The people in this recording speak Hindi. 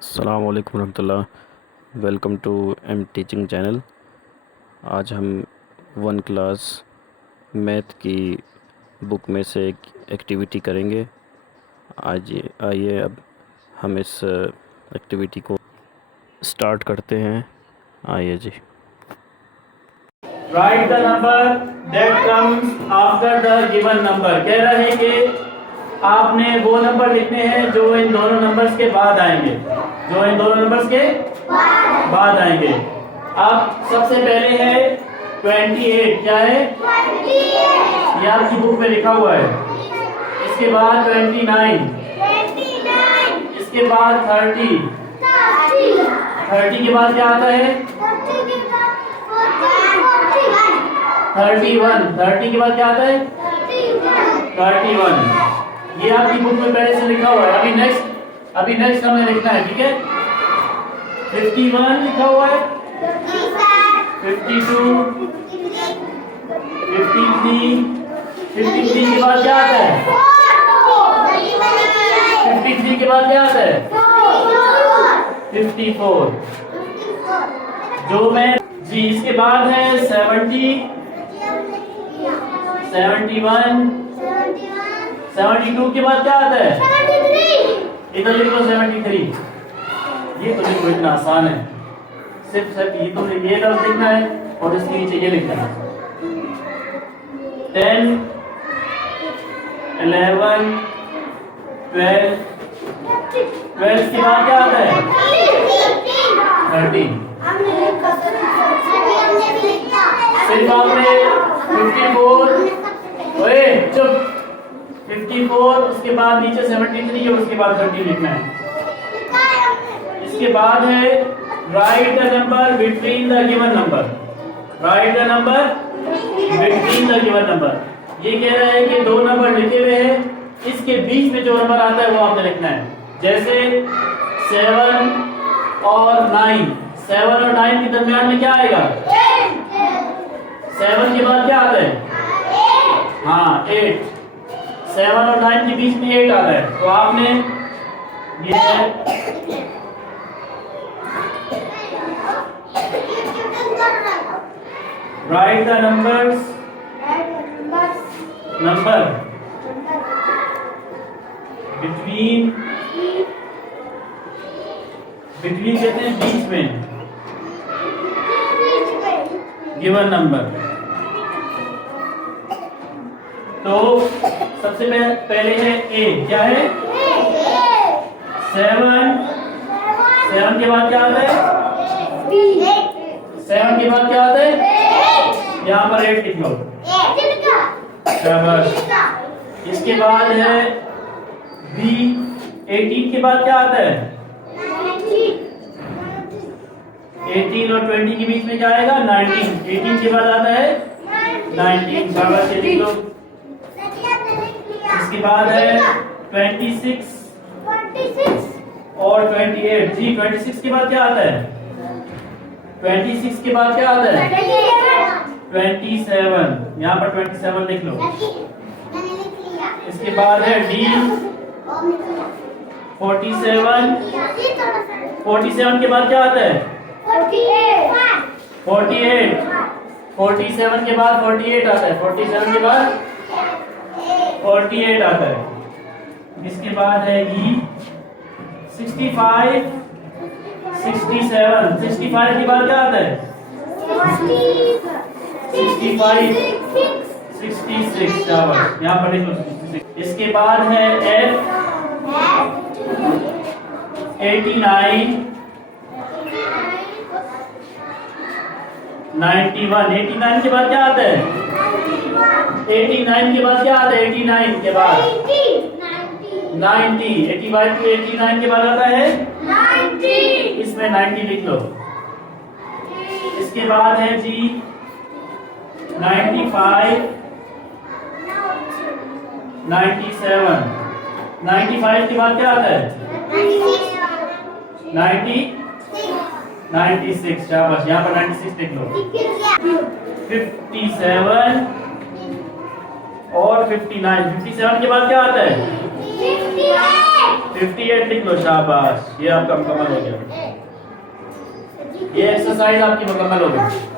अस्सलाम वालेकुम रहमतुल्लाह। Welcome to M teaching channel. आज हम वन क्लास मैथ की बुक में से एक एक्टिविटी करेंगे। आज आइए अब हम इस एक्टिविटी को स्टार्ट करते हैं। आइए जी। Write the number that comes after the given number। कह रहा है कि आपने वो नंबर लिखने हैं जो इन दोनों नंबर्स के बाद आएंगे, जो इन दोनों नंबर्स के बाद आएंगे। अब सबसे पहले है 28। क्या है? 28 ये आपकी बुक में लिखा हुआ है। इसके बाद 29, इसके बाद 30 के बाद क्या आता है? 31 के बाद क्या आता है? 31 ये आपकी बुक में पहले से लिखा हुआ है। अभी नेक्स्ट हमें लिखना है, ठीक है। 51 लिखा हुआ है, 52, 53 के बाद क्या आता है? 53 के बाद क्या आता है? 54 जो मैं जी। इसके बाद है 70, 71, 72 के बाद क्या आता है? 73 इधर लिख लो 73। ये तो लिखो, इतना आसान है। सिर्फ ये तो ये लफ्ज लिखना है और इसके नीचे ये लिखना है। 10, 11, 12 के बाद क्या आता है? 13। सिर्फ आपने 54 ओए चुप 54 उसके बाद नीचे 73 और उसके बाद 30 लिखना है। इसके बाद है right the number between the given number. Right the number between the given number. ये कह रहा है कि दो नंबर लिखे हुए हैं, इसके बीच में जो नंबर आता है वो आपने लिखना है। जैसे 7 और 9, 7 और 9 के दरमियान में क्या आएगा? 7 के बाद क्या आता है? हाँ 8। 7 और 9 के बीच में 8 आता है, तो आपने ये राइट द नंबर बिटवीन कहते हैं बीच में, गिवन नंबर। तो सबसे पहले है ए। क्या है? 7 के बाद क्या आता है? 7 के बाद क्या आता है? यहाँ पर 8 लिख लो। इसके बाद है बी। 18 के बाद क्या आता है? 18 और 20 के बीच में क्या आएगा? 19। 18 के बाद आता है 19। शाबाश, ये लिख लो। इसके बाद है 26 और 28। जी 26 के बाद क्या आता है? 26 के बाद क्या आता है? 27। यहाँ पर 27 लिख लो। इसके बाद है डी 47। 47 के बाद क्या आता है? 48। 47 के बाद 48 आता है। 47 के बाद 48 आता है। इसके बाद है ई 65, 67। 65 के बाद क्या आता है? 65, 66। शाबाश, यहाँ पर लिख लो 66। इसके बाद है एफ 89, 91। 89 के बाद क्या आता है? 89 के बाद क्या आता है? 89 के बाद 90। 85 to 89 के बाद आता है 90। इसमें 90 लिख लो। इसके बाद है जी 95, 97। 95 के बाद क्या आता है? 96। शाबाश, यहाँ पर 96 लिख लो। 57 और 59। 57 के बाद क्या आता है? 58 लिख लो, शाबाश, ये आपका मुकम्मल हो गया। ये एक्सरसाइज आपकी मुकम्मल हो गई।